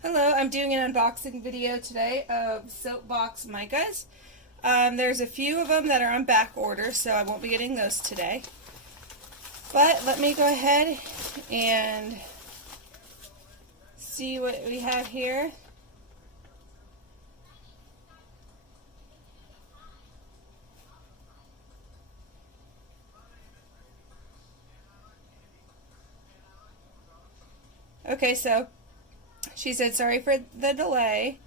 Hello, I'm doing an unboxing video today of SoapBox Micas. There's a few of them that are on back order, so I won't be getting those today. But let me go ahead and see what we have here. Okay, so she said sorry for the delay.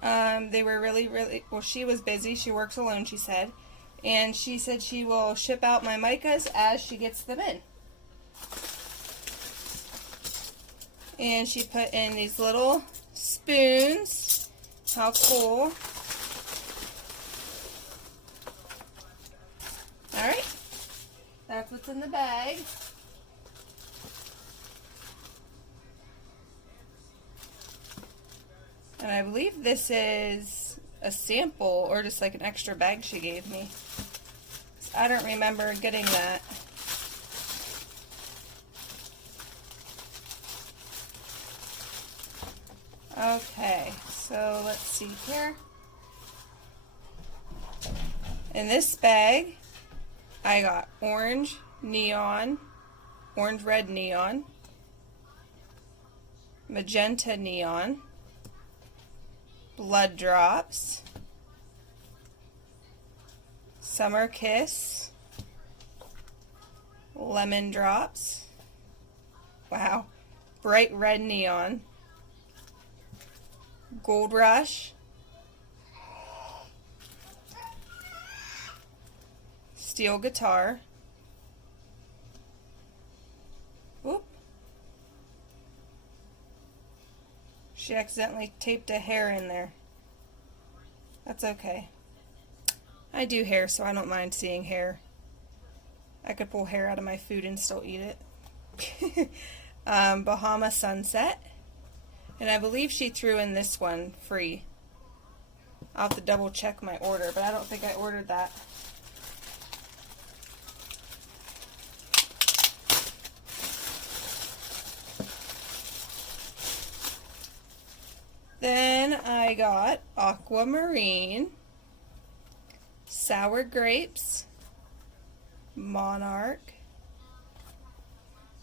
They were really, well, she was busy. She works alone, she said. And she said she will ship out my Micas as she gets them in. And she put in these little spoons. How cool. Alright, that's what's in the bag. And I believe this is a sample or just like an extra bag she gave me. I don't remember getting that. Okay, so let's see here. In this bag, I got orange neon, orange red neon, magenta neon, blood drops, summer kiss, lemon drops, wow, bright red neon, gold rush, steel guitar, whoop, she accidentally taped a hair in there. That's okay. I do hair, so I don't mind seeing hair. I could pull hair out of my food and still eat it. Bahama Sunset. And I believe she threw in this one free. I'll have to double check my order, but I don't think I ordered that. Then I got aquamarine, sour grapes, monarch,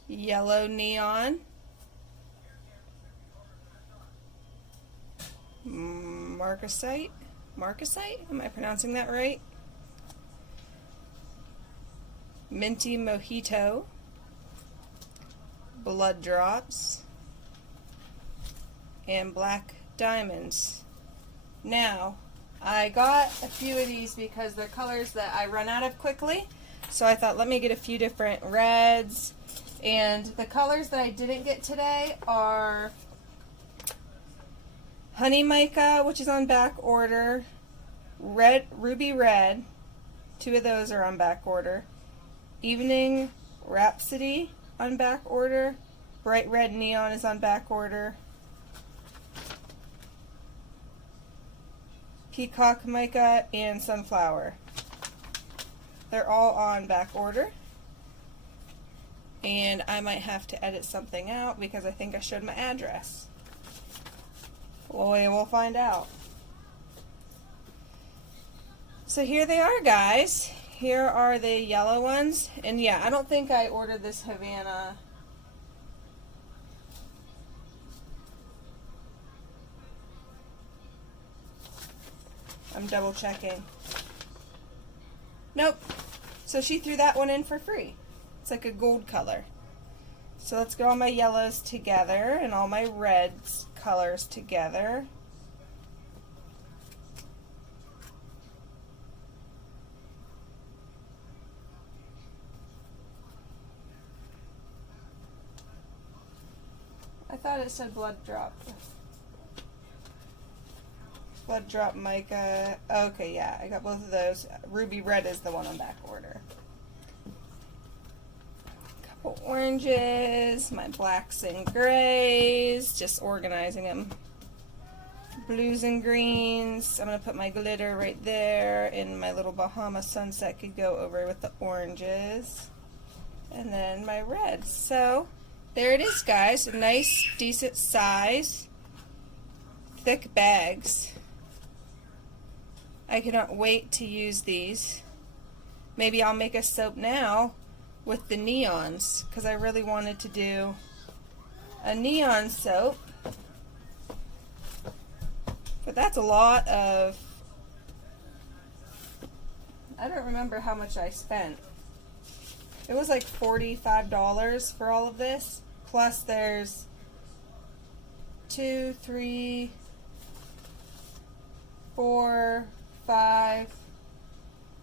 yellow neon, marcasite, am I pronouncing that right? Minty mojito, blood drops, and black diamonds. Now, I got a few of these because they're colors that I run out of quickly, so I thought let me get a few different reds. And the colors that I didn't get today are Honey Mica, which is on back order, red, ruby red, two of those are on back order, Evening Rhapsody on back order, bright red neon is on back order, Peacock Mica, and Sunflower. They're all on back order. And I might have to edit something out because I think I showed my address. Well, we will find out. So here they are, guys. Here are the yellow ones. And yeah, I don't think I ordered this Havana. I'm double checking. Nope. So she threw that one in for free. It's like a gold color. So let's get all my yellows together and all my reds colors together. I thought it said blood drop. Blood drop mica. Okay, yeah, I got both of those. Ruby red is the one on back order. Couple oranges, my blacks and grays, just organizing them. Blues and greens. I'm going to put my glitter right there, and my little Bahama Sunset could go over with the oranges. And then my reds. So, there it is, guys. A nice, decent size thick bags. I cannot wait to use these. Maybe I'll make a soap now with the neons, because I really wanted to do a neon soap. But that's a lot of, I don't remember how much I spent. It was like $45 for all of this. Plus there's 2, 3, 4, 5,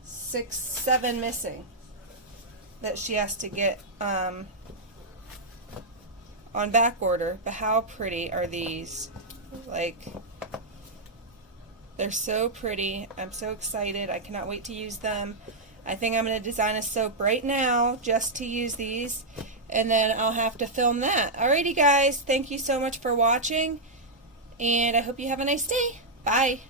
6, 7 missing that she has to get on back order. But how pretty are these? Like, they're so pretty. I'm so excited. I cannot wait to use them. I think I'm going to design a soap right now just to use these, and then I'll have to film that. Alrighty guys, thank you so much for watching, and I hope you have a nice day. Bye.